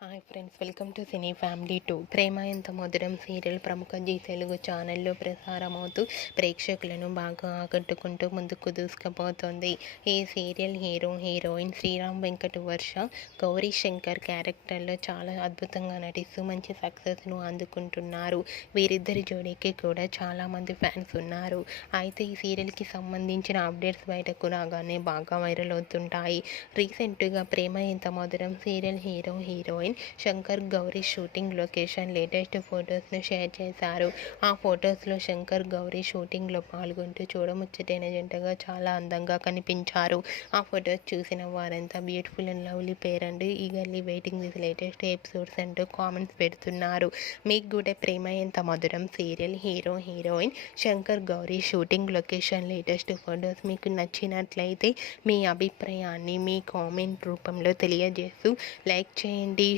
Hi friends welcome to cine family two Prema Entha Madhuram serial ప్రముఖ G Telugu ఛానల్లో ప్రసారమవుతూ ప్రేక్షకులను బాగా ఆకట్టుకుంటూ ముందుకు దూసుకుపోతుంది. ఈ serial hero heroine Sriram Venkata Varsha Gauri Shankar క్యారెక్టర్లో చాలా అద్భుతంగా నటిస్తూ మంచి సక్సెస్ను అందుకుంటున్నారు. వీరిద్దరి జోడీకి కూడా చాలామంది ఫ్యాన్స్ ఉన్నారు. అయితే ఈ సీరియల్కి సంబంధించిన అప్డేట్స్ బయటకు రాగానే బాగా వైరల్ అవుతుంటాయి. రీసెంట్గా Prema Entha Madhuram serial hero heroine Shankar Gauri shooting location latest ఫొటోస్ను share చేశారు. ఆ ఫొటోస్లో శంకర్ గౌరీ షూటింగ్లో పాల్గొంటూ చూడముచ్చటైన జంటగా చాలా అందంగా కనిపించారు. ఆ ఫొటోస్ చూసిన వారంతా beautiful and lovely pair and eagerly waiting this latest episodes అంటూ కామెంట్స్ పెడుతున్నారు. మీకు కూడా Prema Entha Madhuram serial hero heroine Shankar Gauri shooting location latest photos మీకు నచ్చినట్లయితే మీ అభిప్రాయాన్ని మీ కామెంట్ రూపంలో తెలియజేస్తూ లైక్ చేయండి.